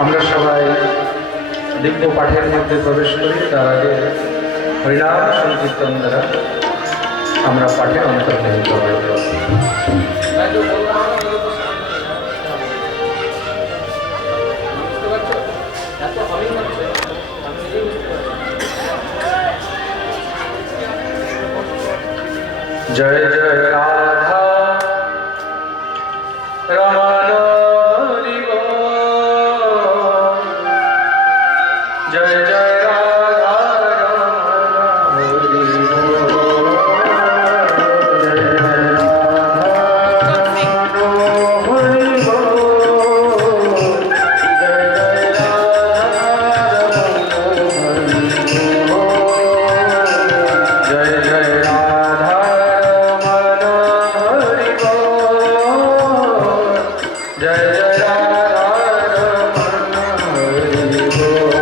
আমরা সবাই দিব্য পাঠের মধ্যে প্রবেশ করি। তার আগে হরিনাম সংকীর্তন দ্বারা আমরা পাঠে অন্তর্নিহিত হই। जय जय राधा रमण हरि बोल। जय जय राधा रमण हरि बोल। जय जय राधा रमण हरि बोल। जय जय राधा रमण हरि बोल। जय जय राधा जय जय राधा रमण हरि बोल।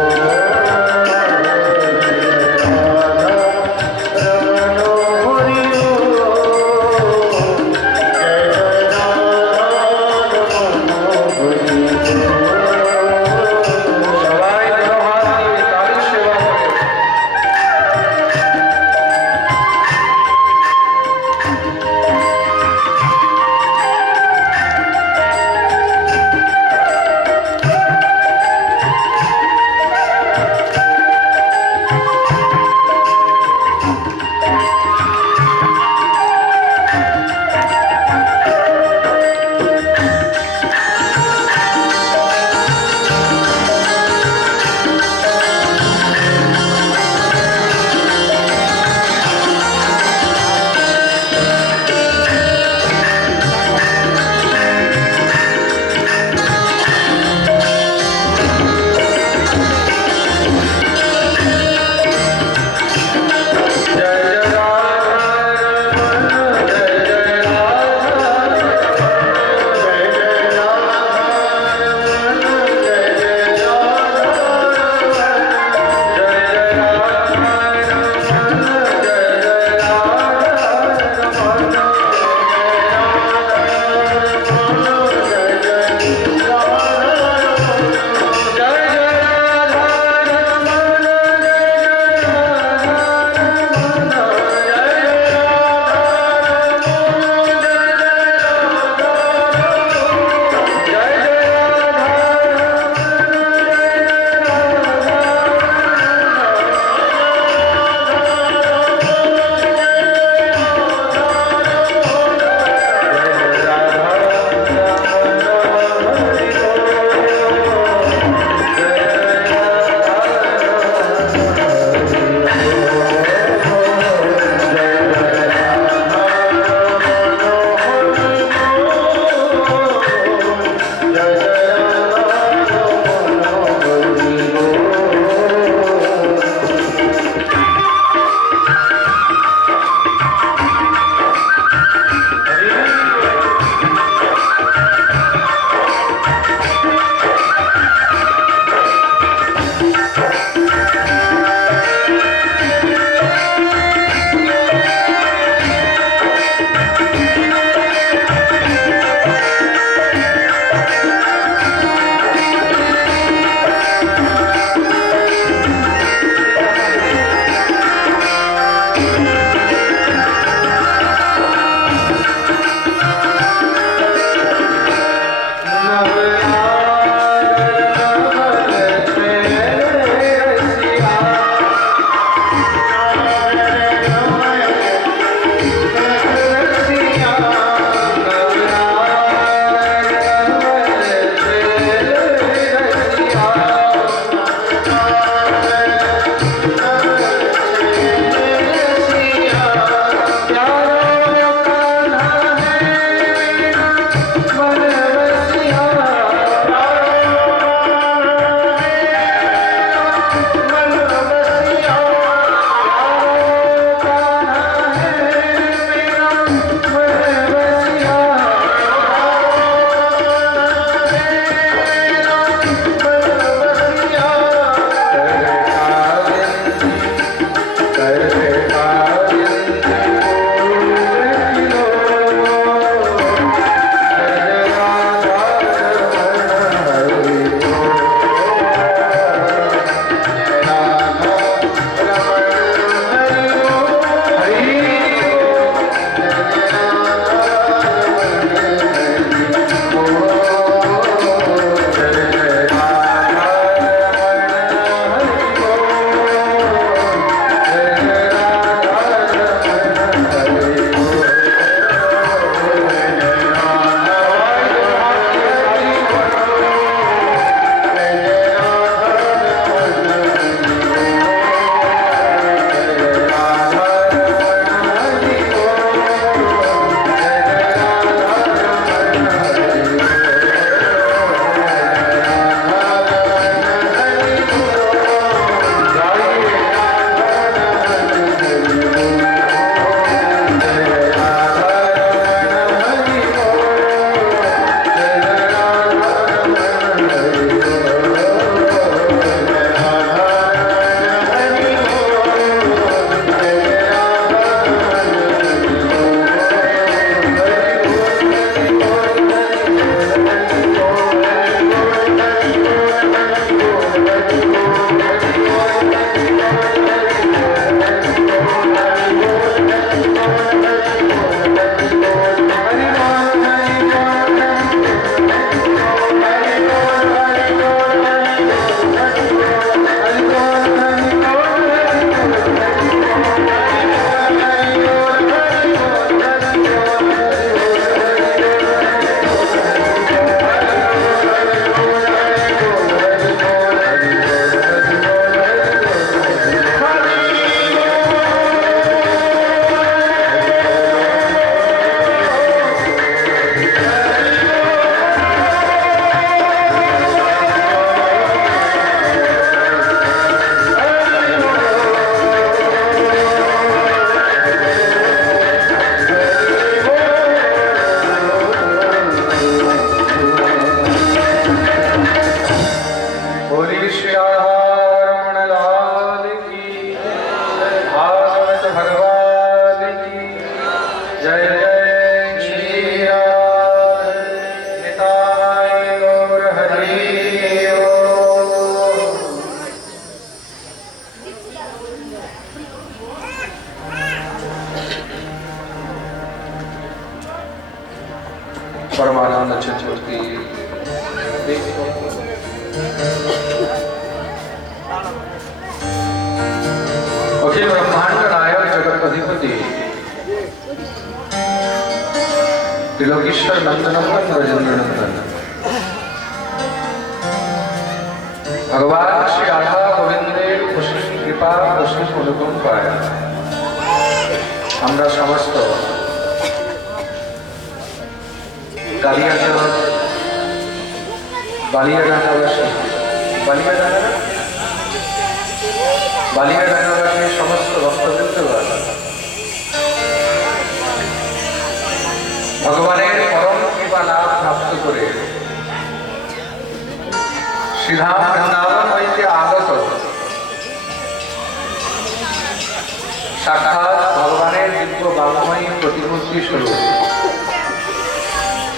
परमानंद चतुर्थी अखिल ब्रह्मांड नायक जगत अधिपति त्रिलोकेश्वर नंदनंदन ब्रजेंद्र नंदन भगवान श्री राधा गोविंदेर অশেষ কৃপা অশেষ অনুকম্পায় আমরা সমস্ত বালিয়াডাঙ্গাবাসী সমস্ত ভক্তবৃন্দ ভগবানের পরম কৃপা লাভ প্রাপ্ত করে শ্রীধাম বৃন্দাবন হইতে আগত সাক্ষাৎ ভগবানের দিব্য বাংলাময়ী প্রতিমূর্তি স্বরূপ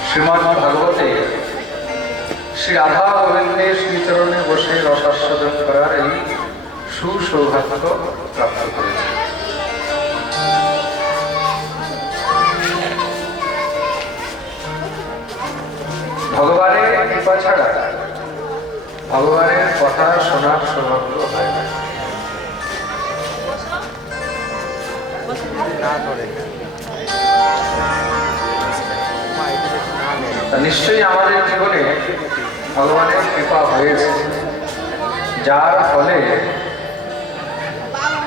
শ্রীমদ্ ভাগবতে শ্রী রাধা গোবিন্দের শ্রীচরণে বসে রসাস্বাদন করার এই সুসৌভাগ্য প্রাপ্ত করেছে। ভগবানের কৃপা ছাড়া ভগবানের কথা শোনার সৌভাগ্য হয় না। নিশ্চয়ই আমাদের জীবনে ভগবানের কৃপা হয়েছে, যার ফলে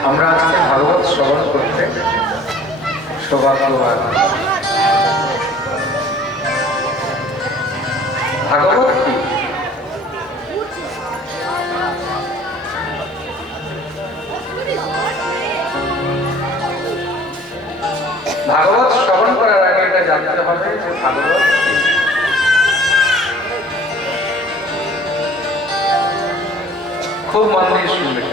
আমরা আজকে ভাগবত শ্রবণ করতে সৌভাগ্যবান। ভাগবত কি? ভাগবত শ্রবণ করার আগে এটা জানতে হবে যে ভাগবত কি। খুব মন দিয়ে শুনবে।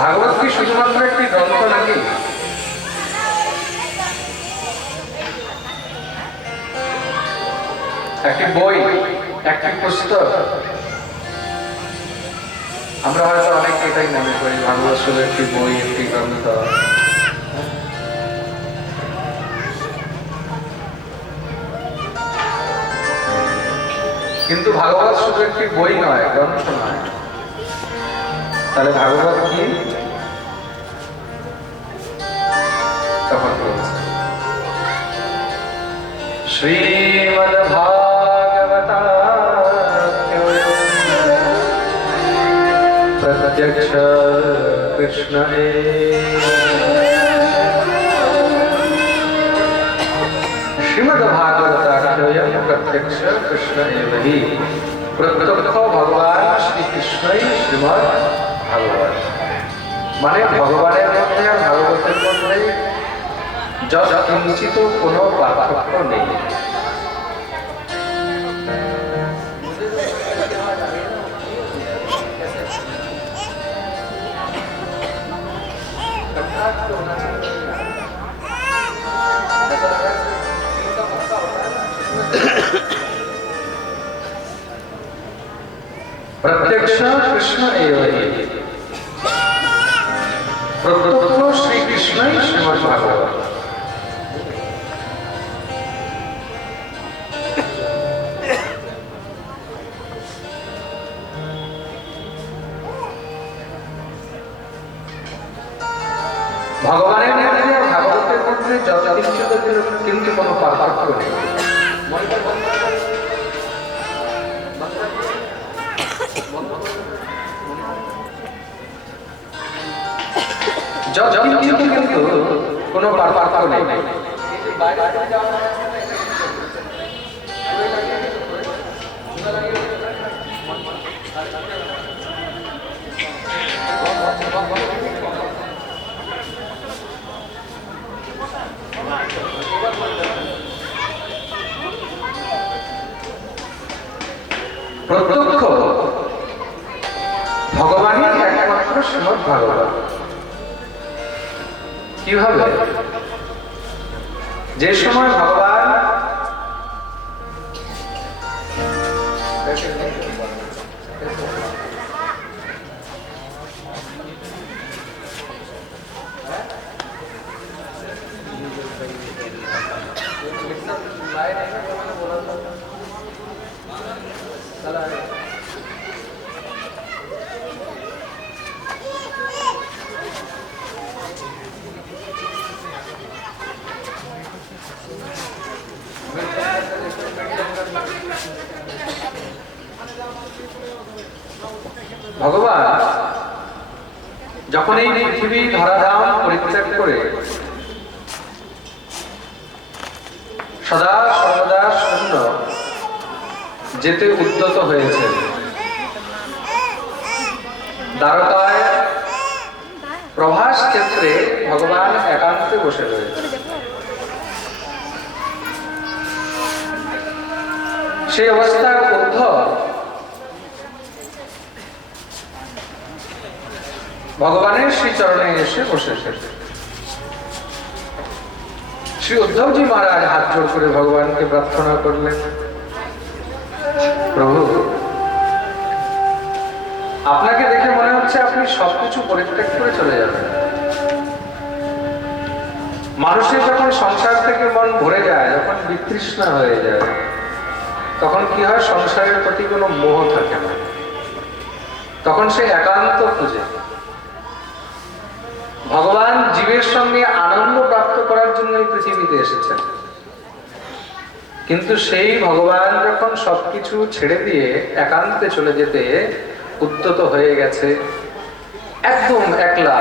ভাগবত কি শুধুমাত্র একটি গ্রন্থ নাকি? একটি বই, একটি পুস্তক? আমরা হয়তো অনেকে এটাই মনে করি ভাগবত শুধু একটি বই, একটি গ্রন্থ। কিন্তু ভাগবত শুধু একটি বই নয়, গ্রন্থ নয়। তাহলে ভাগবত কি? তখন বলছে শ্রীমদ্ ভাগবতাখ্যয়ো প্রত্যক্ষ কৃষ্ণ শ্রীমদ্ ভাগবতাখ্যয়ো প্রত্যক্ষ কৃষ্ণ এবহি। প্রত্যক্ষ ভগবান শ্রীকৃষ্ণই শ্রীমদ্ ভাগবত। মানে ভগবানের মধ্যে আর ভাগবতের মধ্যে যৎকিঞ্চিত কোনো পার্থক্য নেই। प्रत्यक्ष कृष्ण एवं प्रत्यक्ष श्री कृष्ण श्रीमद् भागवत। ভগবানের মধ্যে আর ভাগবতের মধ্যে যৎকিঞ্চিত কিন্তু কোনো পার্থক্য নেই। যৎকিঞ্চিত কিন্তু কোনো পার্থক্য নেই। প্রত্যক্ষ ভগবানই একমাত্র শ্রীমদ্ ভাগবত। কিভাবে? যে সময় ভগবান যখন এই পৃথিবী ধরাধাম পরিত্যাগ করে সদা সর্বদা শূন্য যেতে উদ্যত হয়েছে, দ্বারকায় প্রভাস ক্ষেত্রে ভগবান একান্তে বসে রয়েছে। সেই অবস্থায় উদ্ধব ভগবানের শ্রীচরণে এসে বসেছে। শ্রী উদ্ধবজি মহারাজ হাত জোড় করে ভগবানকে প্রার্থনা করলেন, প্রভু, আপনাকে দেখে মনে হচ্ছে আপনি সবকিছু পরিত্যাগ করে চলে যাবেন। মানুষের যখন সংসার থেকে মন ভরে যায়, যখন বিতৃষ্ণা হয়ে যায়, তখন কি হয়? সংসারের প্রতি কোনো মোহ থাকে না, তখন সে একান্ত খুঁজে। ভগবান জীবের সঙ্গে আনন্দ প্রাপ্ত করার জন্য এই পৃথিবীতে এসেছেন, কিন্তু সেই ভগবান যখন সবকিছু ছেড়ে দিয়ে একান্তে চলে যেতে উদ্যত হয়ে গেছে, একদম একলা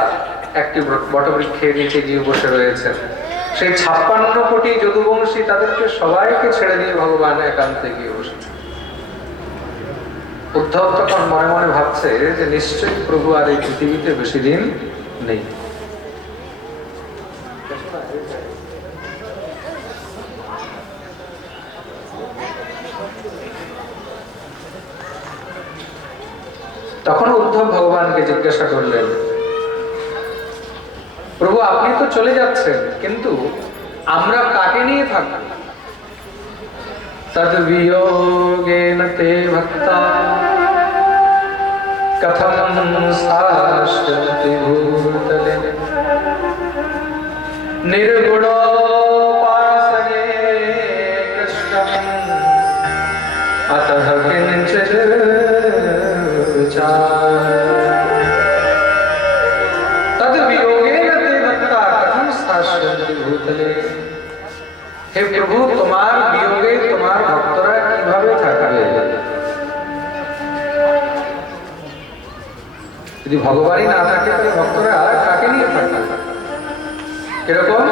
একটি বটবৃক্ষের নিচে গিয়ে বসে রয়েছেন। সেই 56 কোটি যদুবংশী তাদেরকে সবাইকে ছেড়ে দিয়ে ভগবান একান্তে গিয়ে বসেছে। উদ্ধব তখন মনে মনে ভাবছে যে নিশ্চয়ই প্রভু আর এই পৃথিবীতে বেশি দিন নেই। তখন উদ্ধব ভগবানকে জিজ্ঞাসা করলেন, প্রভু আপনি তো চলে যাচ্ছেন, কিন্তু আমরা কাকে নিয়ে থাকবো? তদ বিয়োগেন তে ভক্তা কথম শাশ্বতি ভূতলে নির্গুণ উপাসনে কৃষ্ণম অতঃ কিঞ্চিৎ তদ বিয়োগেন তে ভক্তা কথম শাশ্বতি ভূতলে। হে প্রভু, তোমার বিয়োগে তোমার ভক্তরা কিভাবে থাকবে? যদি ভগবানই না থাকে তাহলে ভক্তরা কাকে নিয়ে থাকবে? কিরকম?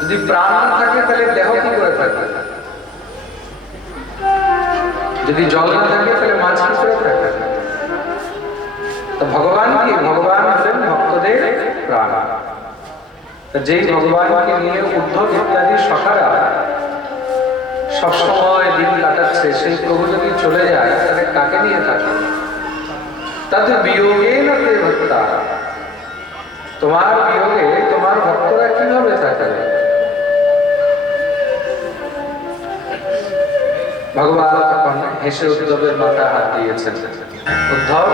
যদি প্রাণ না থাকে তাহলে দেহ কি করে থাকবে? যদি জল না থাকে তাহলে মাছ কি করে থাকবে? তো ভগবান কি? ভগবান হলেন ভক্তদের প্রাণ। যেই ভগবানকে নিয়ে উদ্ধব ইত্যাদি সখারা সবসময় দিন কাটাচ্ছে, সেই প্রভু যদি চলে যায় তাহলে কাকে নিয়ে থাকে? তাতে বিয়োগে না তে ভক্তা, তোমার বিয়োগে তোমার ভক্তরা কিভাবে থাকবে? ভগবান তখন হেসে উদ্ধবের মাথায় হাত দিয়েছেন। উদ্ধব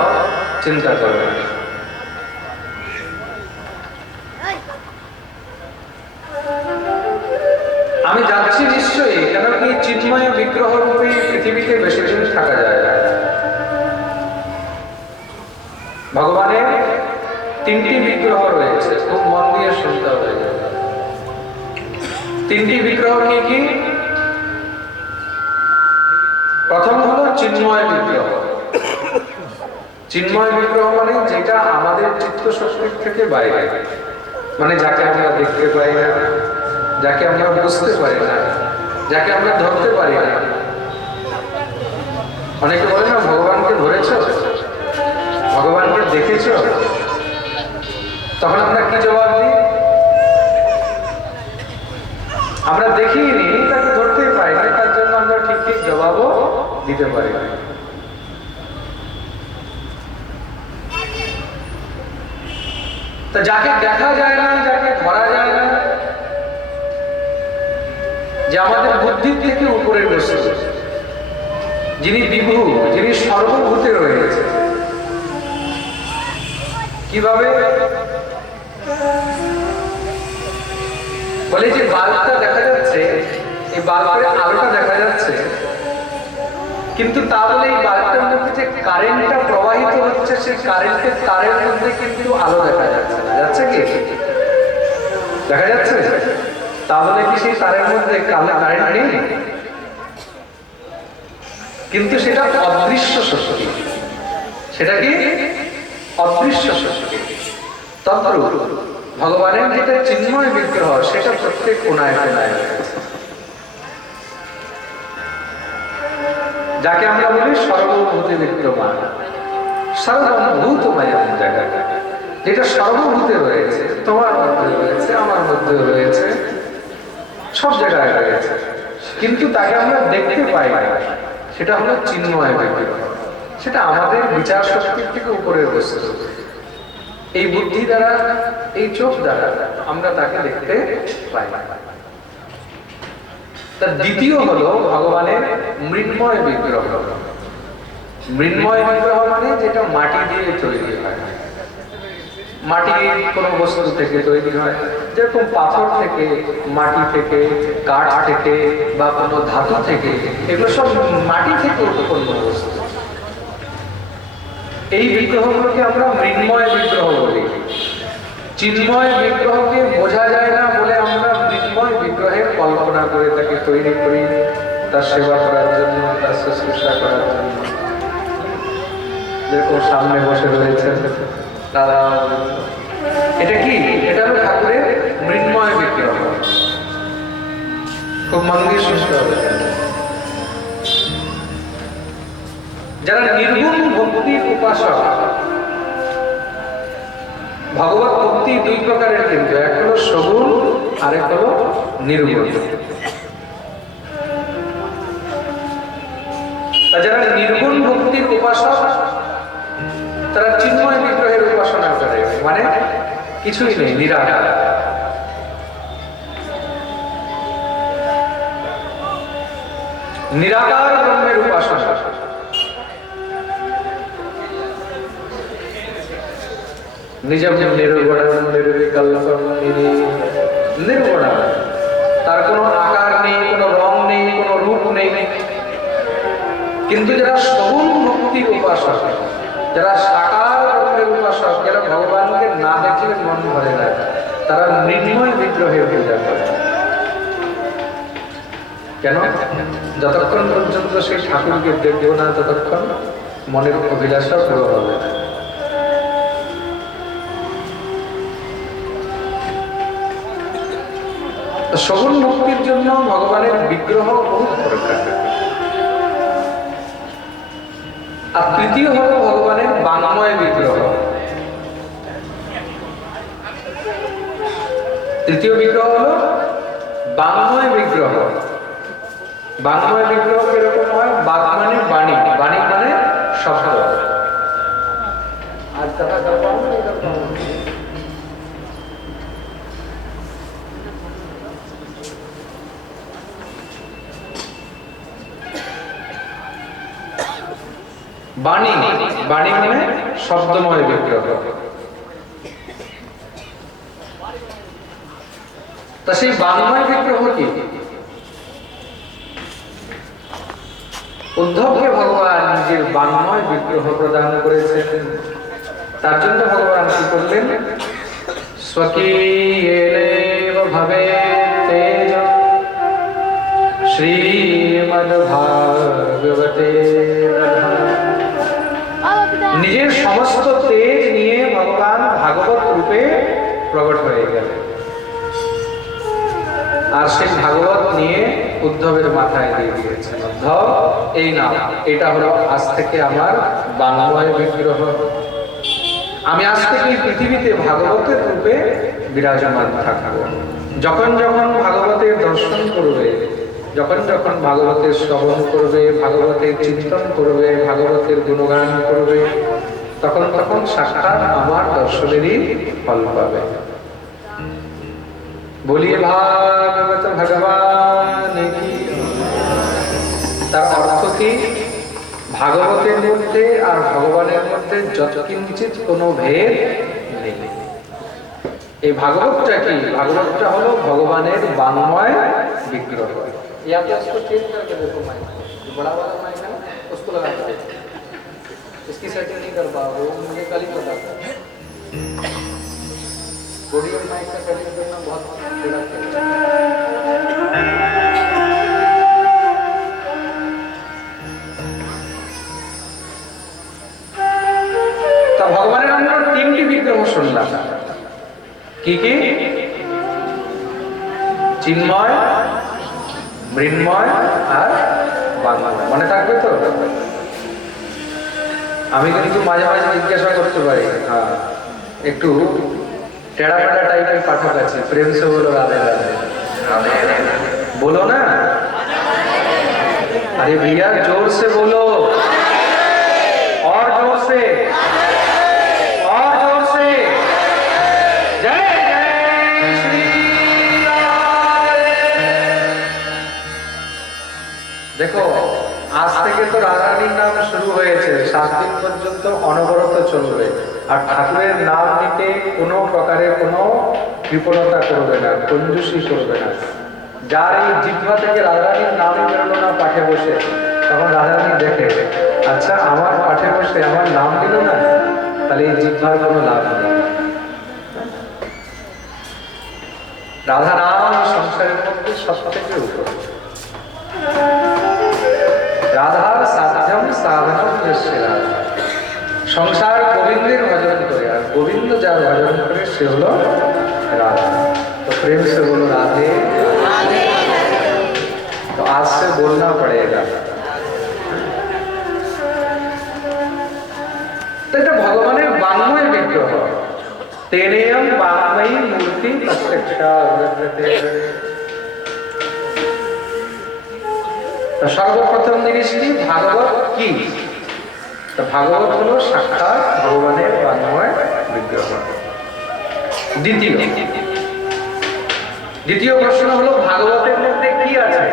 চিন্তা করবেন, আমি যাচ্ছি নিশ্চয়ই, কেন কি চিন্ময় বিগ্রহ রূপে পৃথিবীতে বেশি দিন থাকা যায় না। ভগবানের 3টি বিগ্রহ রয়েছে, খুব মন দিয়ে শুনতে হবে। 3টি বিগ্রহ কি কি? প্রথম হলো চিন্ময় বিগ্রহ। চিন্ময় বিগ্রহ মানে যেটা আমাদের চিত্ত শক্তির থেকে বাইরে, মানে যাকে আমরা দেখতে পাই না, যাকে আমরা বুঝতে পারি না, যাকে আমরা ধরতে পারি না। অনেকে বলে না, ভগবানকে ধরেছ, ভগবানকে দেখেছ? তখন আমরা কি জবাব দিই? আমরা দেখিনি, তাকে ধরতে পারি না, তার জন্য আমরা ঠিক ঠিক জবাবও দিতে পারি না। তো যাকে দেখা যায় না, যাকে ধরা যায় না, যে আমাদের বুদ্ধির থেকে উপরে বসে, যিনি বিভু, যিনি সর্বভূতে রয়েছে, কিভাবে? বলে যে বাল্বটা দেখা যাচ্ছে, এই বাল্বের আলোটা দেখা যাচ্ছে, কিন্তু তা বলে এই বাল্বের মধ্যে যে কারেন্টটা প্রবাহিত হচ্ছে, সেই কারেন্টের তারের মধ্যে কিন্তু আলো দেখা যাচ্ছে না। যাচ্ছে কি? দেখা যাচ্ছে? তা বলে কি সেই তারের মধ্যে কারেন্ট নেই? কিন্তু সেটা অদৃশ্য শক্তি। সেটা কি? অদৃশ্য শক্তি। তদ্রূপ ভগবানের যেটা চিন্ময় বিগ্রহ সেটা প্রত্যেক কোনায় কোনায় রয়েছে, যাকে আমরা বলি সর্বভূতে বিদ্যমান, সর্বভূতময় জায়গা, যেটা সর্বভূতে রয়েছে, তোমার মধ্যে রয়েছে, আমার মধ্যে রয়েছে, সব জায়গায় রয়েছে, কিন্তু তাকে আমরা দেখতে পাই না। সেটা হলো চিন্ময় বিগ্রহ। সেটা আমাদের বিচার শক্তির থেকে উপরের বস্তু। এই বুদ্ধি দ্বারা, এই চোখ দ্বারা আমরা তাকে দেখতে পাই না। তার দ্বিতীয় হলো ভগবানের মৃন্ময় বিগ্রহ। মৃন্ময় বিগ্রহ মানে যেটা মাটি দিয়ে তৈরি হয়, মাটির কোনো বস্তু থেকে তৈরি হয়, যেরকম পাথর থেকে, মাটি থেকে, কাঠ থেকে বা কোনো ধাতু থেকে, এগুলো সব মাটি থেকে উৎপন্ন বস্তু। এই বিগ্রহগুলোকে আমরা মৃন্ময় বিগ্রহ বলি। চিন্ময় বিগ্রহকে বোঝা যায় না বলে আমরা মৃন্ময় বিগ্রহের কল্পনা করে তাকে তৈরি করি, তার সেবা করার জন্য, তার শুশ্রূষা করার জন্য। যেরকম সামনে বসে রয়েছে দাদা, এটা কি? এটা হলো ঠাকুরের মৃন্ময় বিগ্রহ। খুব মন দিয়ে শুনতে হবে। যারা নির্গুণ ভক্তির উপাসক, ভগবত ভক্তি দুই প্রকারের, কিন্তু এক হলো সগুণ আর এক হলো নির্গুণ। যারা নির্গুণ ভক্তির উপাসক তারা চিন্ময় বিগ্রহের উপাসনা করে, মানে কিছুই নেই, নিরাকার। নিরাকার ব্রহ্মের উপাসনা। নিজম নির্গুণ নির্বিকল্প নির্গুণ, তার কোনো আকার নেই, কোনো রং নেই, কোনো রূপ নেই। কিন্তু যারা সগুণ ভক্তির উপাসক, যারা সাকার ব্রহ্মের উপাসক, যারা ভগবানকে না দেখলে মন ভরে না, তারা মৃন্ময় বিগ্রহের পূজা করে। কেন? যতক্ষণ পর্যন্ত সেই ঠাকুরকে দেখবো না, ততক্ষণ মনের অভিলাষা পুরো হবে না। সগুণ ভক্তির জন্য ভগবানের বিগ্রহ বহুত দরকার। আর তৃতীয় হলো ভগবানের বাংময় বিগ্রহ। তৃতীয় বিগ্রহ হলো বাংময় বিগ্রহ। বাংময় বিগ্রহ কিরকম হয়? বাক মানে বাণী, বাণী মানে শব্দ। আর বাণী, বাণী মানে শব্দময় বিগ্রহ। তা সেই বাংময় বিগ্রহ কি? উদ্ধবকে ভগবান নিজের বাংময় বিগ্রহ প্রদান করেছেন। তার জন্য ভগবান কি করলেন? স্বকীয়েনৈব ভবেৎ তেজ শ্রীমদ্ভাগবতে। নিজের সমস্ত তেজ নিয়ে ভগবান ভাগবত রূপে প্রকট হয়ে গেলেন। আর সেই ভাগবত নিয়ে উদ্ধবের মাথায় দিয়ে দিয়েছেন, উদ্ধব এই নাম, এটা হলো আজ থেকে আমার বাংময় বিগ্রহ। আমি আজ থেকে পৃথিবীতে ভাগবতের রূপে বিরাজমান থাকবো। যখন যখন ভাগবতের দর্শন করবে, যখন যখন ভাগবতের শ্রবণ করবে, ভাগবতের চিন্তন করবে, ভাগবতের গুণগান করবে, তখন তখন সাক্ষাৎ আমার দর্শনেরই ফল পাবে। বলিয়ে ভাগবত ভগবান কি। তার অর্থ কি? ভাগবতের মধ্যে আর ভগবানের মধ্যে যৎকিঞ্চিৎ কোনো ভেদ নেই। এই ভাগবতটা কি? ভাগবতটা হলো ভগবানের বাংময় বিগ্রহ। इसकी सेटिंग नहीं कर पा रहा, वो मुझे कल ही पता था। बॉडी और माइक का सेटिंग करना बहुत बड़ा है। तो भगवान ने तीन विग्रह सुनला। কি কি? চিন্ময়, মৃন্ময় আর বাংময়। মনে থাকবে তো? আমি কিন্তু মাঝে মাঝে জিজ্ঞাসা করতে পারি, হ্যাঁ একটু টেढ़ा-मेढ़ा टाइप पाठक আছে, प्रेम से बोलो राधे राधे। बोलो ना, अरे भैया जोर से बोलो, और जोर से, और जोर से। जय जय श्री राधे। देखो আজ থেকে তো রাধারানীর নাম শুরু হয়েছে, 7 দিন পর্যন্ত অনবরত চলবে। আর ঠাকুরের নাম নিতে কোনো প্রকারের কোনো কৃপণতা করবে না, কঞ্জুসি করবে না। যার এই জিহ্বা থেকে রাধারানীর নাম বেরোলো না পাঠে বসে, তখন রাধারানী দেখে, আচ্ছা আমার পাঠে বসে আমার নাম দিল না, তাহলে এই জিহ্বার কোনো লাভ নেই। রাধা নাম সংসারের মধ্যে সব থেকে উপরে। রাধার সাধ্যম সাধনম যস্য রাধা। সংসার গোবিন্দের ভজন করে, আর গোবিন্দ যার ভজন করে সে হলো राधा। तो प्रेम से बोलो राधे। तो आज से बोलना पड़ेगा। तो এটা ভগবানের বাংময় বিগ্রহ, তেনেয়ম বাংময়ী মূর্তি প্রত্যক্ষা। তো সর্বপ্রথম জিনিস কি? ভাগবত কি? তো ভাগবত হলো সাক্ষাৎ ভগবানের বাংময় বিগ্রহ। দ্বিতীয় প্রশ্ন হলো ভাগবতের মধ্যে কি আছে?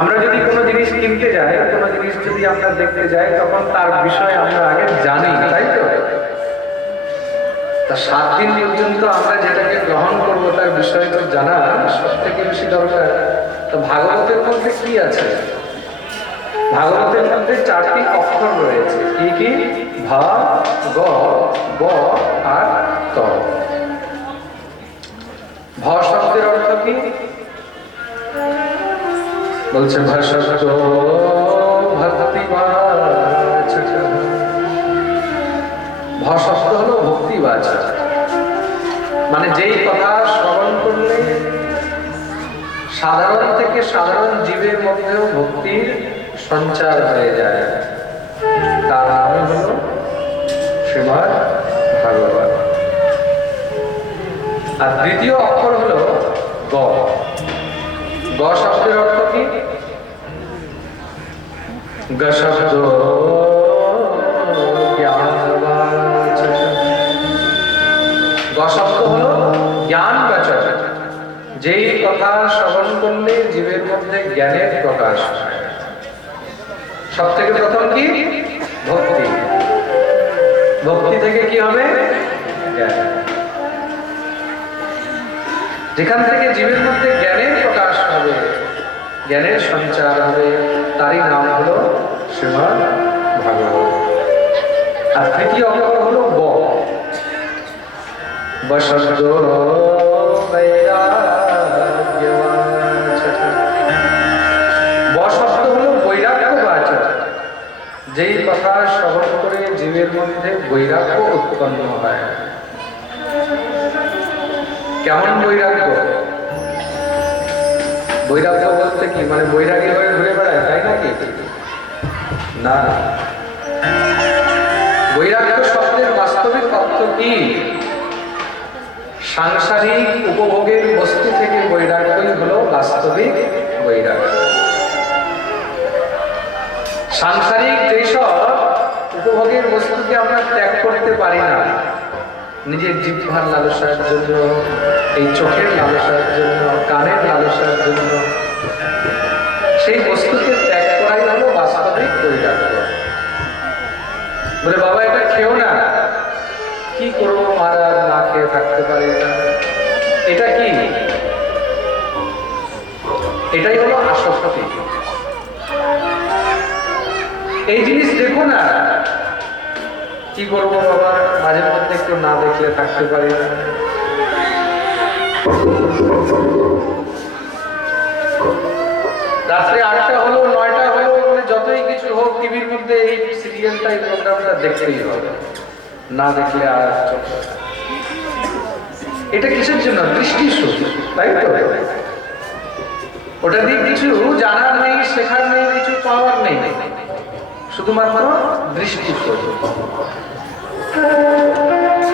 আমরা যদি কোনো জিনিস কিনতে যাই, কোনো জিনিস যদি আমরা দেখতে যাই, তখন তার বিষয়ে আমরা আগে জানি, তাই তো? তা 7 দিন পর্যন্ত আমরা যেটাকে গ্রহণ করবো তার বিষয় তো জানা সব থেকে বেশি দরকার। তো ভাগবতের মধ্যে কি আছে? ভাগবতের মধ্যে 4টি অক্ষর রয়েছে। কি কি? ভা, গ, ব আর ত। ভ শব্দের অর্থ কি? বলছে ভসত্ব ভক্তিবাচক। ভ শব্দ হলো ভক্তিবাচক, মানে যেই কথা শ্রবণ করলে সাধারণ থেকে সাধারণ জীবের মধ্যেও ভক্তির সঞ্চার হয়ে যায়, তার নাম হলো শ্রীমদ্ ভাগবত। আর দ্বিতীয় অক্ষর হলো গ। গ শব্দের অর্থ কি? গ শব্দ জ্ঞানবাচক। গ শব্দ হলো জ্ঞানবাচক, যেই কথা শ্রবণ করলে জীবের মধ্যে জ্ঞানের প্রকাশ হয়। সব থেকে প্রথম কি? ভক্তি। ভক্তি থেকে কি হবে? জ্ঞান। যেখান থেকে জীবের মধ্যে জ্ঞানের প্রকাশ হবে, জ্ঞানের সঞ্চার হবে, তারই নাম হলো শ্রীমদ্ ভাগবত। আর তৃতীয় অক্ষর হলো ব। বশব্দ বৈরাগ্যবাচক। ব শব্দ হলো বৈরাগ্যবাচক, যেই কথা শ্রবণ করে জীবের মধ্যে বৈরাগ্য উৎপন্ন হয়। কেমন বৈরাগ্য? বৈরাগ্য বলতে কি? মানে বৈরাগী হয়ে ঘুরে বেড়ায়, তাই নাকি? না, বৈরাগ্য শব্দের বাস্তবিক অর্থ কি? সাংসারিক উপভোগের বস্তু থেকে বৈরাগ্যই হলো বাস্তবিক বৈরাগ্য। সাংসারিক যেসব উপভোগের বস্তুকে আমরা ত্যাগ করতে পারি না, নিজের জিহ্বার লালসার জন্য, এই চোখের লালসার জন্য, কানের লালসার জন্য, সেই বস্তুকে ত্যাগ করাই হলো বাস্তবিক বৈরাগ্য। বলে বাবা এটা খেও না, কি করবো মহারাজ, না খেয়ে থাকতে পারি না, এটা কি? এটাই হলো আসক্তি। এই জিনিস দেখো না, কি করবো বাবা, মাঝে মধ্যে একটু না দেখলে থাকতে পারি না। রাত্রে 8টা হলো 9টা হলো, যতই কিছু হোক টিভির মধ্যে এই সিরিয়ালটা, এই প্রোগ্রামটা দেখতেই হবে। না দেখলে আর চলবে না। এটা কিসের জন্য? দৃষ্টি সুখ, তাই তো? ওটা দিয়ে কিছু জানার নেই, শেখার নেই, কিছু পাওয়ার নেই, শুধুমাত্র দৃষ্টি সুখ।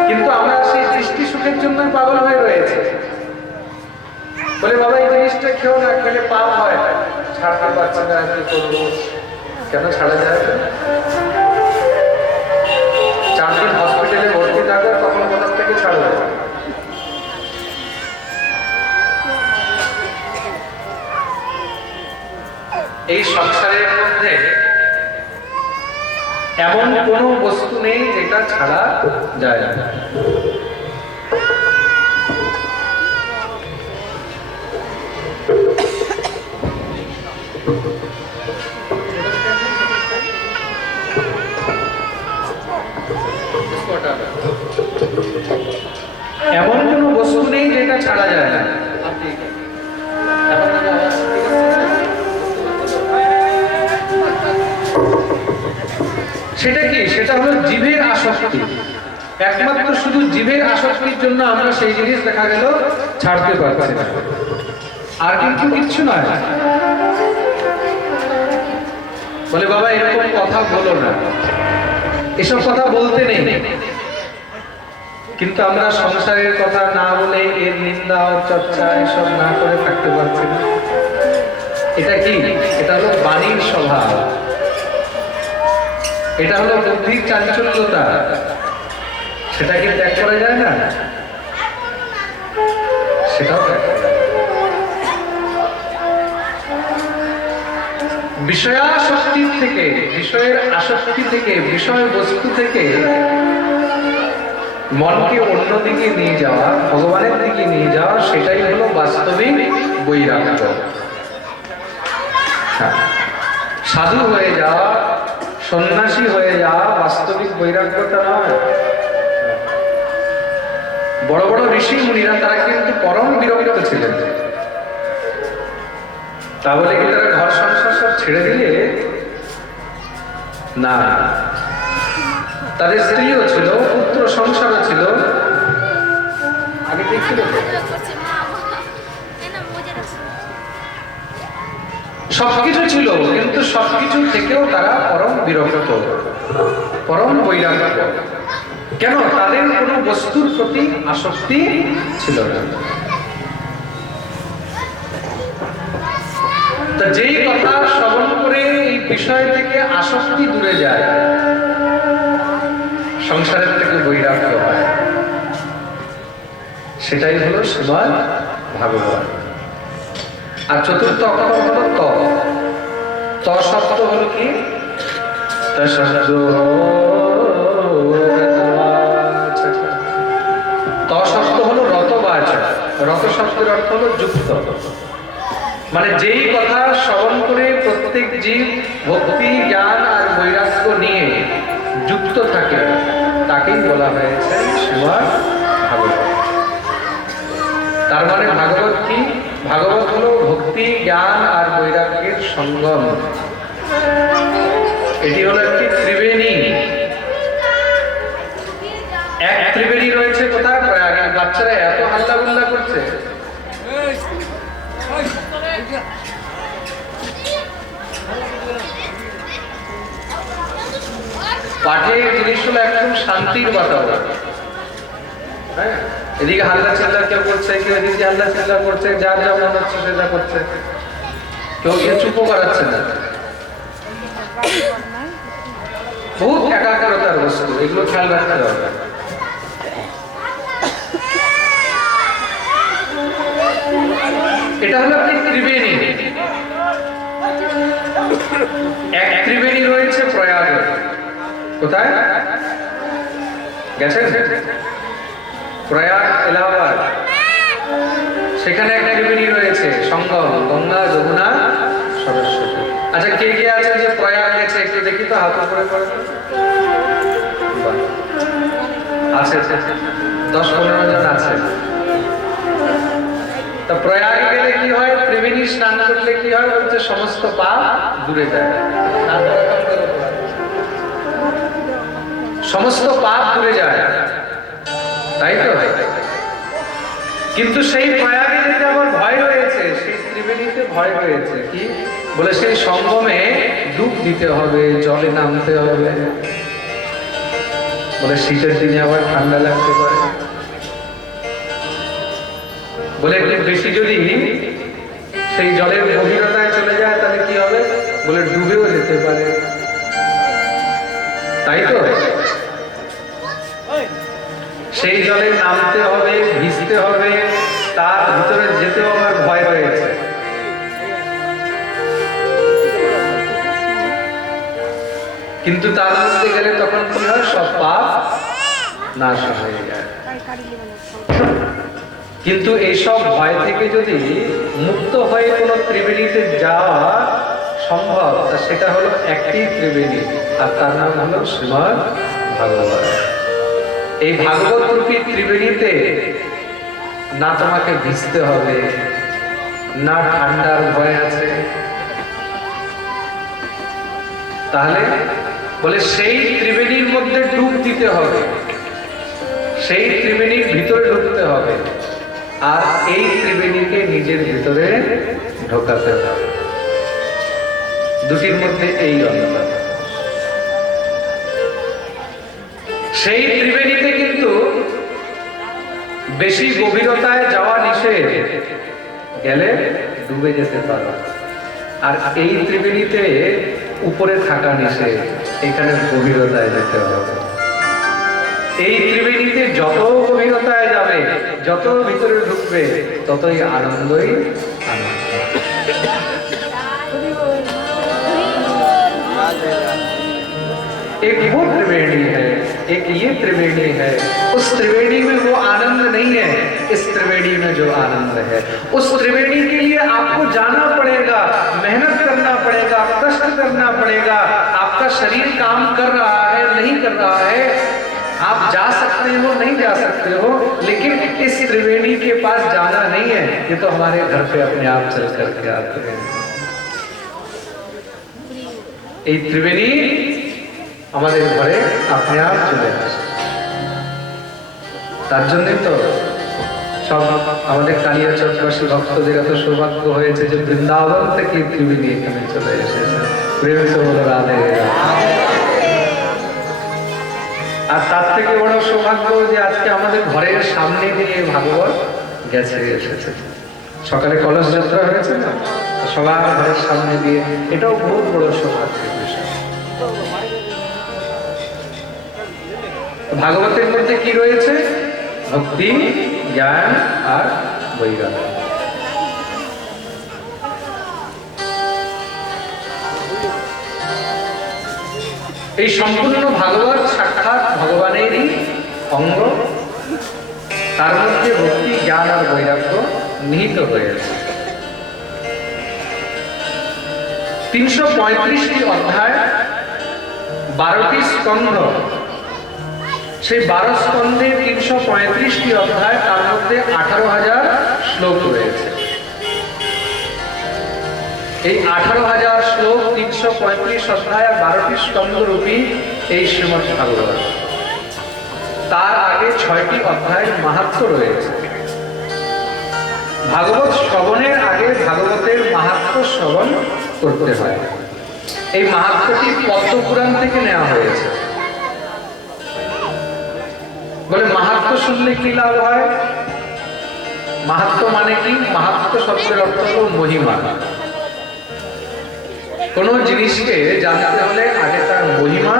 কিন্তু আমরা সেই দৃষ্টি সুখের জন্য পাগল হয়ে রয়েছে। বলে বাবা এই জিনিসটা খেও না, খেলে পাপ হয়, ছাড়তে পারছে না, কি করবো? কেন ছাড়া যায়? 4 দিন হসপিটালে ভর্তি থাকো, তখন কোথা থেকে ছাড়বে? এই সংসারের মধ্যে এমন কোন বস্তু নেই যেটা ছাড়া যায় না। এমন কোন বস্তু নেই যেটা ছাড়া যায় না। সেটা কি? সেটা হলো জীবের আসক্তি। একমাত্র শুধু জীবের আসক্তির জন্য আমরা সেই জিনিস দেখা গেল ছাড়তে পারছি না, আর কিন্তু কিচ্ছু নয়। বলে বাবা এরকম কথা বলো না, এসব কথা বলতে নেই। কিন্তু আমরা সংসারের কথা না বলে, এর নিন্দা ও চর্চা এসব না করে থাকতে পারছি না। এটা কি? এটা হলো বাণীর স্বভাব, এটা হলো বুদ্ধির চাঞ্চল্যতা। সেটাকে ত্যাগ করা যায় না? সেটাও ত্যাগ করা যায়। বিষয়াসক্তির থেকে, বিষয়ের আসক্তি থেকে, বিষয় বস্তু থেকে মনকে অন্যদিকে নিয়ে যাওয়া, ভগবানের দিকে নিয়ে যাওয়া, সেটাই হলো বাস্তবিক বৈরাগ্য। সাধু হয়ে যাওয়া, সন্ন্যাসী হয়ে যাওয়া বাস্তবিক বৈরাগ্যতা নয়। বড় বড় ঋষি মুনিরা তারা কিন্তু পরম বিরক্ত ছিলেন। তা বলে কি তারা ঘর সংসার সব ছেড়ে দিলে? না, তাদের স্ত্রীও ছিল, পুত্র সংসারও ছিল। আগে দেখছিল সবকিছু ছিল, কিন্তু সবকিছু থেকেও তারা পরম বিরক্ত, পরম বৈরাগ্য। কেন? তাদের কোনো বস্তুর প্রতি আসক্তি ছিল না। তা যেই কথা শ্রবণ করে এই বিষয় থেকে আসক্তি দূরে যায়, সংসারের থেকে বৈরাগ্য হয়, সেটাই হলো শ্রীমদ্ ভাগবত। আর চতুর্থ অক্ষর হলো ত। ত শব্দ হলো কি? ত শব্দ হলো রতবাচক। রত শব্দের অর্থ হলো যুক্ত। মানে যেই কথা শ্রবণ করে প্রত্যেক জীব ভক্তি, জ্ঞান আর বৈরাগ্য নিয়ে যুক্ত থাকে, তাকেই বলা হয়েছে শ্রীমদ্ ভাগবত। তার মানে ভাগবত কি? ভাগবত হলো ভক্তি, জ্ঞান আর বৈরাগ্যের সঙ্গম। এটি হলো একটি ত্রিবেণী। এক ত্রিবেণী রয়েছে কোথায়? প্রয়াগে। বাচ্চারা এত হাল্লা গুল্লা করছে। পাঠের জিনিস হলো একদম শান্তির বাতাবরণ। হ্যাঁ, এদিকে হাল্লা চিল্লা কেউ করছে, কেউ এদিকে হাল্লা চিল্লা করছে, যার যা মনে হচ্ছে সেটা করছে, কেউ কেউ চুপও করাচ্ছে না। বহুত একাগ্রতার বস্তু, এগুলো খেয়াল রাখতে হবে। এটা হলো আপনি ত্রিবেণী। এক ত্রিবেণী রয়েছে প্রয়াগে। কোথায় গেছেন? প্রয়াগ, এলাহাবাদ। সেখানে এক ত্রিবেণী রয়েছে, সঙ্গম, গঙ্গা, যমুনা, সরস্বতী। আচ্ছা, কে কে আছে যে প্রয়াগ গেছে? একটু দেখি তো, হাত উপরে করে। আছে 10-15 জন আছে। তা প্রয়াগে গেলে কি হয়? ত্রিবেণী স্নান করলে কি হয়? বলছে সমস্ত পাপ দূরে যায়। সমস্ত পাপ দূরে যায়, তাই তো? কিন্তু সেই প্রয়াগে যেতে আমার ভয় রয়েছে, সেই ত্রিবেণীতে ভয় রয়েছে। কি বলে? সেই সঙ্গমে ডুব দিতে হবে, জলে নামতে হবে। বলে শীতের দিনে আবার ঠান্ডা লাগতে পারে। বলে একটু বেশি যদি সেই জলের গভীরতায় চলে যায় তাহলে কি হবে? বলে ডুবেও যেতে পারে, তাই তো? সেই জলে নামতে হবে, ভিজতে হবে, তার ভিতরে যেতেও আমার ভয় রয়েছে। কিন্তু তার মধ্যে গেলে তখন কি হয়? সব পাপ নাশ হয়ে যায়। কিন্তু এইসব ভয় থেকে যদি মুক্ত হয়ে কোনো ত্রিবেণীতে যাওয়া সম্ভব, সেটা হলো একটি ত্রিবেণী, আর তার নাম হলো শ্রীমদ্ ভাগবত। এই ভাগবত রূপী ত্রিবেণীতে না তোমাকে ভিজতে হবে, না ঠান্ডার ভয় আছে। তাহলে বলে সেই ত্রিবেণীর মধ্যে ডুব দিতে হবে, সেই ত্রিবেণীর ভিতরে ঢুকতে হবে, আর এই ত্রিবেণীকে নিজের ভিতরে ঢোকাতে হবে। দুটির মধ্যে এই অন্তর। সেই ত্রিবেণীতে কিন্তু বেশি গভীরতায় যাওয়া নিষেধ, গেলে ডুবে যেতে পারো। আর এই ত্রিবেণীতে উপরে থাকা নিষেধ, এখানে গভীরতায় যেতে হবে। এই ত্রিবেণীতে যত গভীরতায় যাবে, যত ভিতরে ঢুকবে, ততই আনন্দই আনন্দ। एक वो त्रिवेणी है, एक ये त्रिवेणी है। उस त्रिवेणी में वो आनंद नहीं है, इस त्रिवेणी में जो आनंद है। उस त्रिवेणी के लिए आपको जाना पड़ेगा, मेहनत करना पड़ेगा, कष्ट करना पड़ेगा। आपका शरीर काम कर रहा है, नहीं कर रहा है, आप जा सकते हो, नहीं जा सकते हो, लेकिन इस त्रिवेणी के पास जाना नहीं है। ये तो हमारे घर पे अपने आप चल करके आते हैं। ये त्रिवेणी আমাদের ঘরে আপনি আর চলে আসে। তার জন্যই তো সব আমাদের কালিয়াচকবাসী ভক্তদের এত সৌভাগ্য হয়েছে যে বৃন্দাবন থেকে ত্রিবেণী এখানে চলে এসেছে। প্রেম সে বলো রাধে রাধে। আর তার থেকে বড় সৌভাগ্য যে আজকে আমাদের ঘরের সামনে দিয়ে ভাগবত গেছে, এসেছে। সকালে কলস যাত্রা হয়েছে না, সবার ঘরের সামনে দিয়ে, এটাও বহুত বড় সৌভাগ্যের বিষয়। ভাগবতের মধ্যে কি রয়েছে? ভক্তি, জ্ঞান আর বৈরাগ্য। এই সম্পূর্ণ ভাগবত সাক্ষাৎ ভগবানেরই অঙ্গ, তার মধ্যে ভক্তি, জ্ঞান আর বৈরাগ্য নিহিত হয়েছে। 335টি অধ্যায়, 12টি স্কন্ধ। সেই 12 স্কন্ধে 335টি অধ্যায়, তার মধ্যে 18,000 শ্লোক রয়েছে। এই 18,000 শ্লোক, 335 অধ্যায় আর 12টি স্কন্ধ রূপী এই শ্রীমদ্ ভাগবত। তার আগে 6টি অধ্যায় মাহাত্ম্য রয়েছে। ভাগবত শ্রবণের আগে ভাগবতের মাহাত্ম্য শ্রবণ করতে হয়। এই মাহাত্ম্যটি পদ্মপুরাণ থেকে নেওয়া হয়েছে। বলে মাহাত্ম্য শুনলে কি লাভ হয়? মাহাত্ম্য মানে কি? মাহাত্ম্য শব্দের অর্থ হল মহিমা। কোন জিনিসকে জানতে হলে আগে তার মহিমা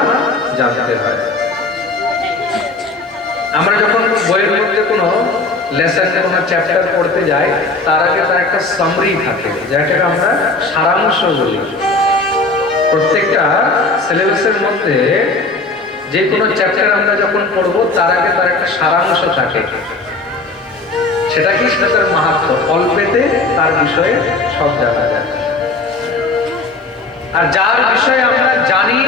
জানতে হয়। আমরা যখন বইয়ের মধ্যে কোনো লেসন, কোনো চ্যাপ্টার পড়তে যাই, তার আগে তার একটা সামারি থাকে, যেটাকে আমরা সারাংশ বলি। প্রত্যেকটা সিলেবাসের মধ্যে যে কোনো চ্যাপ্টার আমরা যখন পড়বো, তার আগে তার একটা সারাংশ থাকে। সেটা কি? সেটা তার মাহাত্ম্য। অল্পেতে তার বিষয়ে সব জানা যায়। আর যার বিষয়ে আমরা জানি,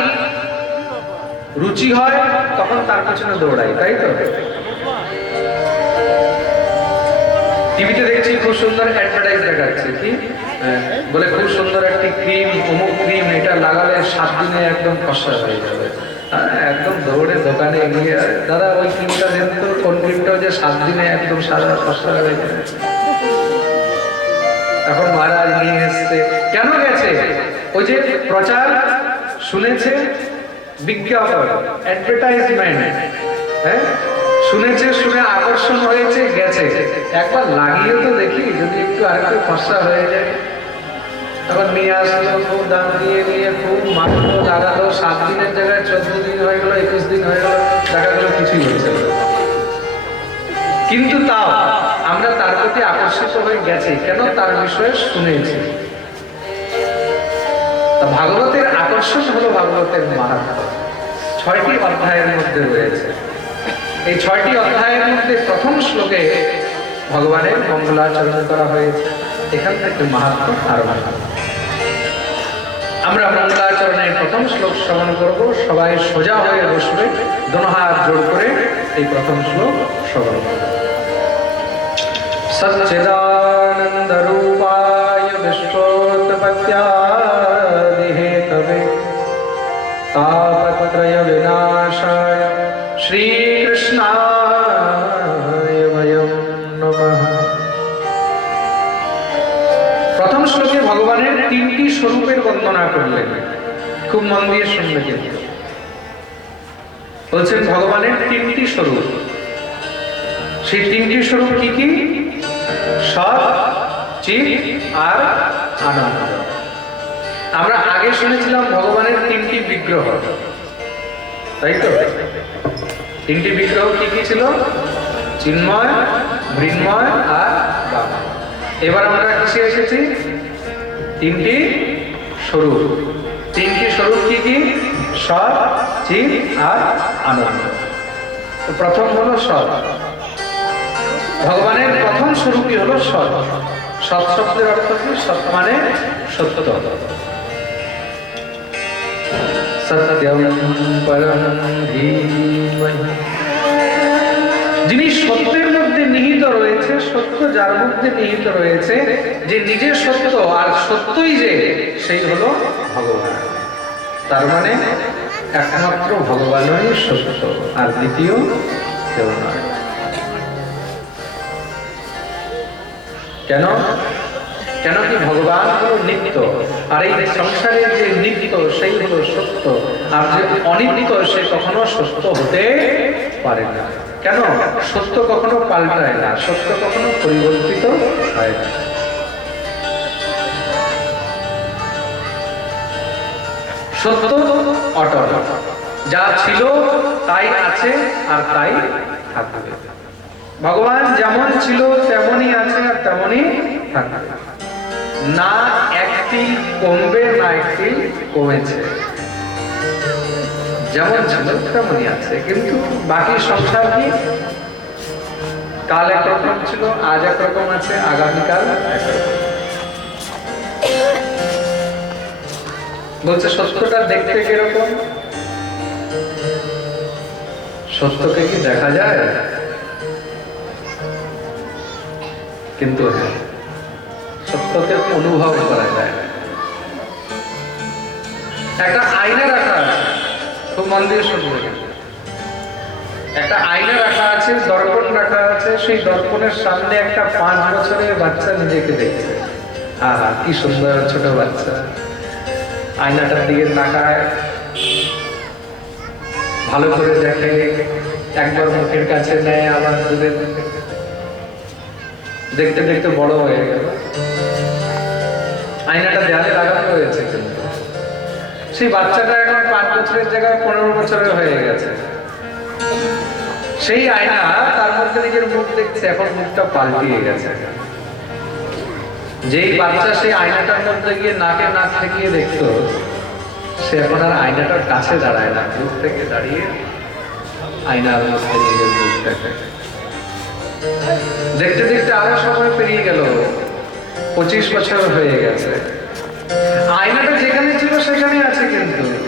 রুচি হয়, তখন তার পেছনে দৌড়াই, তাই তো? টিভিতে দেখছি খুব সুন্দর অ্যাডভার্টাইজ দেখাচ্ছে, কি বলে খুব সুন্দর একটি ক্রিম, অমুক ক্রিম, এটা লাগালে 7 দিনে একদম ফর্সা হয়ে যাবে। একদম দৌড়ে দোকানে গিয়ে, দাদা ওই ক্রিমটা দেন তো, কোন ক্রিমটাও যে 7 দিনে একদম সাদা ফর্সা হয়ে যাবে। এখন মহারাজ নিয়ে এসছে। কেন গেছে? ওই যে প্রচার শুনেছে, বিজ্ঞাপন, অ্যাডভার্টাইজমেন্ট, হ্যাঁ শুনেছে, শুনে আকর্ষণ হয়েছে, গেছে। একবার লাগিয়ে তো দেখি, যদি একটু আরেকটু ফর্সা হয়ে যায়। তখন নিয়ে আসলো, খুব দাম দিয়ে নিয়ে খুব মাখলো, লাগালো। 7 দিনের জায়গায় 14 দিন হয়ে গেলো, 21 দিন হয়ে গেলো, দেখা গেলো কিছুই হয়েছে। কিন্তু তাও আমরা তার প্রতি আকর্ষিত হয়ে গেছি, কেন? তার বিষয়ে শুনেছি। ভাগবতের আকর্ষণ হলো ভাগবতের মাহাত্ম্য। 6টি অধ্যায়ের মধ্যে রয়েছে। এই 6টি অধ্যায়ের মধ্যে প্রথম শ্লোকে ভগবানের মঙ্গলাচরণ করা হয়েছে। এখান থেকে মাহাত্ম্য আরম্ভ। আমরা মঙ্গলাচরণের প্রথম শ্লোক শ্রবণ করব। সবাই সোজা হয়ে বসবে, দোনো হাত জোড় করে এই প্রথম শ্লোক শ্রবণ করব। সচ্চিদানন্দ রূপায় বিশ্বোৎপত্যাদি হেতবে তাপত্রয় বিনাশায় শ্রীকৃষ্ণায় বয়ং নমঃ। প্রথম শ্লোকে ভগবানের 3টি স্বরূপের বন্দনা করলেন। খুব মন দিয়ে শুনবে কিন্তু। বলছেন ভগবানের 3টি স্বরূপ। সেই 3টি স্বরূপ কি কি? সৎ, চিৎ আর আনন্দ। আমরা আগে শুনেছিলাম ভগবানের 3টি বিগ্রহ, তাই তো? 3টি বিগ্রহ কি কি ছিল? চিন্ময়, মৃন্ময় আর বামন। এবার আমরা কিসে এসেছি? 3টি স্বরূপ। 3টি স্বরূপ কি কি? সৎ, চিৎ আর আনন্দ। তো প্রথম হলো সৎ। ভগবানের প্রথম স্বরূপই হলো সৎ। সৎ শব্দের অর্থ কি? সৎ মানে সত্য। সত্যম পরম ধীমহি। যিনি সত্যের মধ্যে নিহিত রয়েছে, সত্য যার মধ্যে নিহিত রয়েছে, যে নিজে সত্য আর সত্যই যে, সেই হলো ভগবান। তার মানে একমাত্র ভগবানই সত্য, আর দ্বিতীয় কেউ নয়। কেন? কেন কি? ভগবান হলো নিত্য, আর এই সংসারের যে নিত্য সেই হলো সত্য, আর যে অনিত্য সে কখনো সত্য হতে পারে না। কেন? সত্য কখনো পাল্টায় না, সত্য কখনো পরিবর্তিত হয় না। সত্য অটল, যা ছিল তাই আছে আর তাই থাকবে। ভগবান যেমন ছিল তেমনই আছে আর তেমনই থাকবে। না একটি কমবে, না একটি কমেছে। যেমন ছিল তেমনই আছে। কিন্তু বাকি সংসার কি? কাল একরকম ছিল, আজ একরকম আছে, আগামীকাল একরকম। বলছে সত্যটা দেখতে কিরকম? সত্যকে কি দেখা যায়? কিন্তু হ্যাঁ, সত্যকে অনুভব করা যায়। একটা আয়না রাখা আছে, খুব মন দিয়ে শুনবে। একটা আয়না রাখা আছে, দর্পণ রাখা আছে। সেই দর্পণের সামনে একটা 5 বছরের বাচ্চা নিজেকে দেখছে। আহা, কি সুন্দর ছোট বাচ্চা। আয়নাটার দিকে তাকায়, ভালো করে দেখে, একবার মুখের কাছে নেয়, আবার দূরে দেখে। দেখতে দেখতে বড় হয়ে গেল। আয়নাটা দেয়ালে লাগানো হয়েছে, কিন্তু সেই বাচ্চাটা এখন 5 বছরের জায়গায় 15 বছরের হয়ে গেছে। সেই আয়না তার মধ্যে নিজের মুখ দেখছে, এখন মুখটা পাল্টিয়ে গেছে। যেই বাচ্চা সেই আয়নাটার মধ্যে গিয়ে নাকে নাক ঠেকিয়ে দেখতো, সে এখন আর আয়নাটার কাছে দাঁড়ায় না, দূর থেকে দাঁড়িয়ে আয়নার মধ্যে নিজের মুখ দেখে। দেখতে দেখতে আরো সময় পেরিয়ে গেল, 25 বছর হয়ে গেছে। আয়নাটা যেখানে ছিল সেখানে আছে,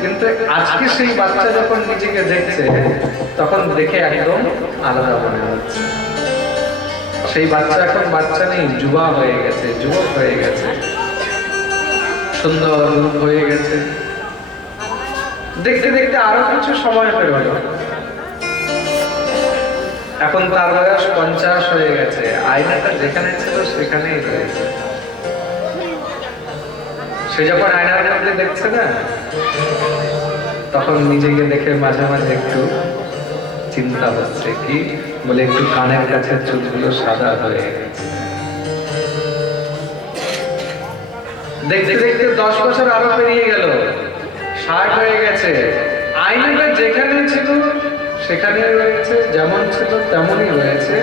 কিন্তু আজকে সেই বাচ্চা যখন নিজেকে দেখছে, তখন দেখে একদম আলাদা মনে হচ্ছে। সেই বাচ্চা এখন বাচ্চা নেই, যুবা হয়ে গেছে, যুবক হয়ে গেছে। সুন্দর রূপ হয়ে গেছে। দেখতে দেখতে আরো কিছু সময় পেরোল। এখন তার বয়স 50 হয়ে গেছে। আয়নাটা যেখানে ছিল সেখানেই রয়েছে। সে যখন আয়নার মধ্যে দেখছে না, তখন নিজেকে দেখে মাঝে মাঝে একটু চিন্তা হচ্ছে। কি বলে, একটু কানের কাছে চুলগুলো সাদা হয়ে গেছে। দেখতে দেখতে 10 বছর আরো পেরিয়ে গেল, 60 হয়ে গেছে। আয়নাটা যেখানে ছিল সেখানেই রয়েছে, যেমন ছিল তেমনই রয়েছে।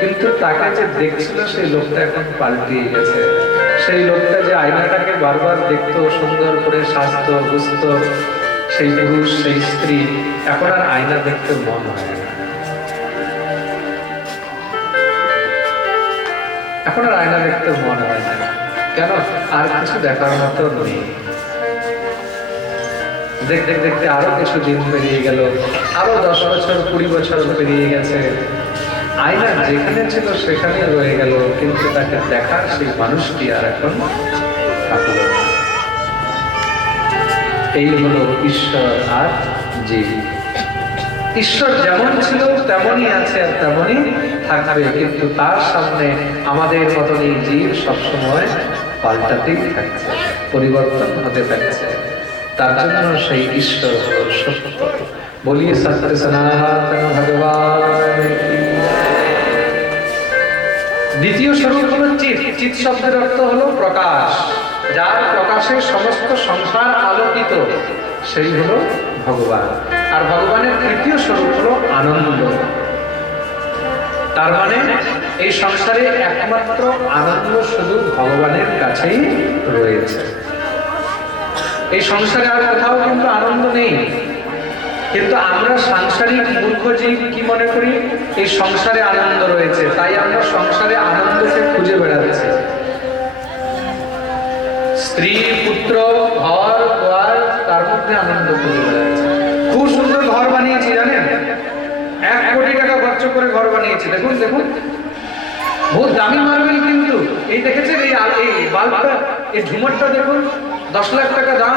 কিন্তু তাকে যে দেখছিল সেই লোকটা এখন পাল্টিয়ে গেছে। সেই লোকটা যে আয়নাটাকে বারবার দেখতো, সুন্দর করে সাজতো বুঝতো, সেই পুরুষ সেই স্ত্রী, এখন আর আয়না দেখতে মন হয় না। এখন আর আয়না দেখতে মন হয় না। কেন? আর কিছু দেখার মতো নেই। দেখতে দেখতে আরো কিছু দিন পেরিয়ে গেল, আরো 10 বছর 20 বছর পেরিয়ে গেছে। আয়না যেখানে ছিল সেখানে রয়ে গেল, কিন্তু তাকে দেখার সেই মানুষটি আর এখন থাকল না। এই হলো ঈশ্বর আর জীব। ঈশ্বর যেমন ছিল তেমনই আছে আর তেমনই থাকবে, কিন্তু তার সামনে আমাদের মতন এই জীব সবসময় পাল্টাতেই থাকছে, পরিবর্তন হতে থাকছে। তার জন্য সেই ঈশ্বর হলো সত্য। বলিয়ে সত্য সনাতন ভগবান। দ্বিতীয় স্বরূপ হলো চিৎ। চিৎ শব্দের অর্থ হলো প্রকাশ। যার প্রকাশে সমস্ত সংসার আলোকিত, সেই হলো ভগবান। আর ভগবানের তৃতীয় স্বরূপ হলো আনন্দ। তার মানে এই সংসারে একমাত্র আনন্দ শুধু ভগবানের কাছেই রয়েছে। এই সংসারে আর কোথাও কিন্তু আনন্দ নেই। কিন্তু আমরা সাংসারিক মূর্খ জীব কি মনে করি? এই সংসারে আনন্দ রয়েছে, তাই আমরা সংসারে আনন্দকে খুঁজে বেড়াচ্ছি। স্ত্রী, পুত্র, ঘর দ্বার, তার মধ্যে আনন্দ খুঁজে বেড়াচ্ছে। খুব সুন্দর ঘর বানিয়েছি, জানেন? 1 কোটি টাকা খরচ করে ঘর বানিয়েছি। দেখুন দেখুন, বহুত দামি মার্বেল। কিন্তু এই দেখেছেন, এই বাল্বটা, এই ঝুমরটা দেখুন, 10 লাখ টাকা দাম।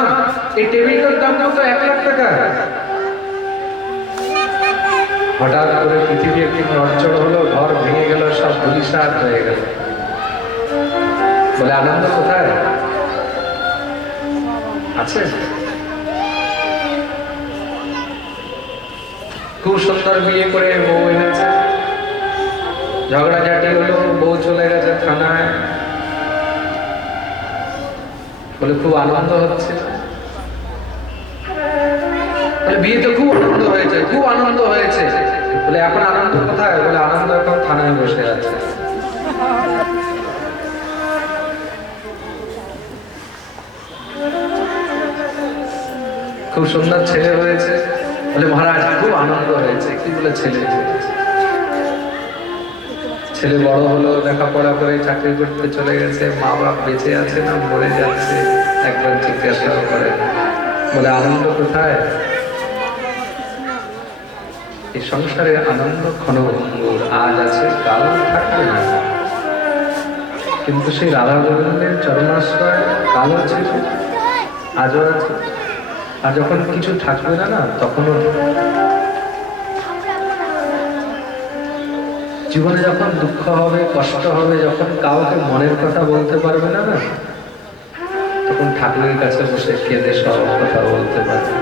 এই টেবিলটার দাম কত? 1 লাখ টাকা। হঠাৎ করে পৃথিবী একটি নড়চড় হলো, ঘর ভেঙে গেল, সব ধূলিসাৎ হয়ে গেল। বলে আনন্দ কোথায় আছে? খুব সুন্দর বিয়ে করে বউ এনেছে, ঝগড়াঝাটি হলো, বউ চলে গেছে থানায়। বলে খুব আনন্দ হচ্ছে। বলে বিয়েতে খুব আনন্দ হয়েছে, খুব আনন্দ হয়েছে। বলে এখন আনন্দ কোথায়? বলে আনন্দ এখন থানায় বসে আছে। খুব সুন্দর ছেলে হয়েছে। বলে মহারাজ খুব আনন্দ হয়েছে। কি বলে? ছেলে বড় হলো, লেখাপড়া করে চাকরি করতে চলে গেছে। মা বাপ বেঁচে আছে না মরে যাচ্ছে, একবার জিজ্ঞাসা করে। বলে আনন্দ কোথায়? এই সংসারে আনন্দ ক্ষণভঙ্গুর, আজ আছে কাল থাকবে না। কিন্তু সেই রাধা গোবিন্দের চরণাশ্রয় কালও ছিল, আজও আছে। আর যখন কিছু থাকবে না, না তখনও জীবনে যখন দুঃখ হবে, কষ্ট হবে, যখন কাউকে মনের কথা বলতে পারবে না, না তখন ঠাকুরের কাছে বসে কেঁদে সব কথা বলতে পারবে।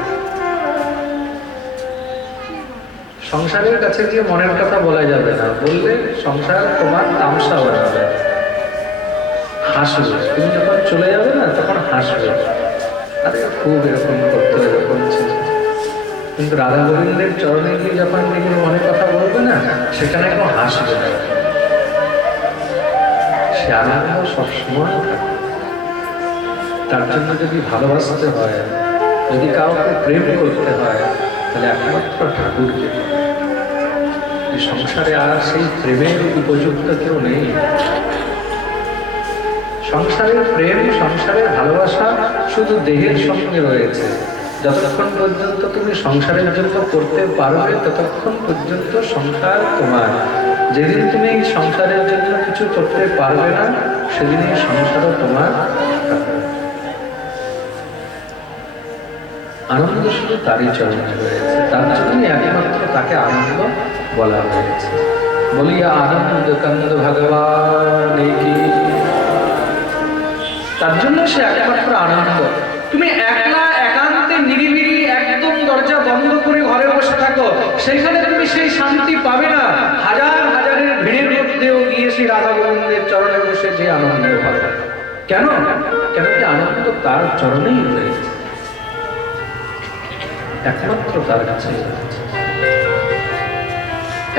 সংসারের কাছে গিয়ে মনের কথা বলা যাবে না, বললে সংসার তোমার তামসা বাড়াবে, হাসবে। তুমি যখন চলে যাবে না তখন হাসবে, আরে খুব এরকম করতো, এরকম ছিল। কিন্তু রাধা গোবিন্দের চরণে গিয়ে যখন নিজের মনের কথা বলবে না, সেখানে কেউ হাসবে না। সে আনন্দ সবসময় থাকে। তার জন্য যদি ভালোবাসতে হয়, যদি কাউকে প্রেম করতে হয়, তাহলে একমাত্র ঠাকুরকে। এই সংসারে আর সেই প্রেমের উপযুক্ত কেউ নেই। সংসারের প্রেম, সংসারের ভালোবাসা শুধু দেহের সঙ্গে রয়েছে। যতক্ষণ পর্যন্ত তুমি সংসারের জন্য করতে পারবে, ততক্ষণ পর্যন্ত সংসার তোমার। যেদিন তুমি এই সংসারের জন্য কিছু করতে পারবে না, সেদিন এই সংসারও তোমার। আনন্দ শুধু তারই চরণে রয়েছে, তার জন্যই একমাত্র তাকে আনন্দ বলা হয়েছে। বলিয়া আনন্দ কান্দ ভগবান কি, তার জন্য সে একমাত্র আনন্দ। তুমি একলা একান্তে নিরিবিলি একদম দরজা বন্ধ করে ঘরে বসে থাকো, সেখানে তুমি সেই শান্তি পাবে না। হাজার হাজারের ভিড়ের মধ্যেও গিয়ে সেই রাধা গোবিন্দের চরণে বসে যে আনন্দ পাবে। কেন? কেন কি আনন্দ তার চরণেই রয়েছে, একমাত্র তার কাছে রয়েছে,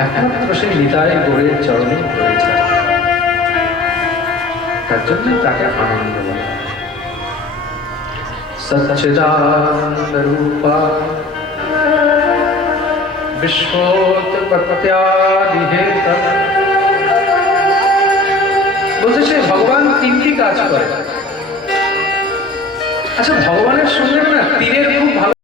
একমাত্র সেই নিতাই গৌরের চরণেই রয়েছে। তার জন্য তাকে আনন্দ বলা। সচ্চিদানন্দ রূপা বিশ্বোৎপত্ত্যাদিহেতা। বলছে সে ভগবান তিনটি কাজ করে। আচ্ছা, ভগবানের সঙ্গে না তীরের খুব ভালো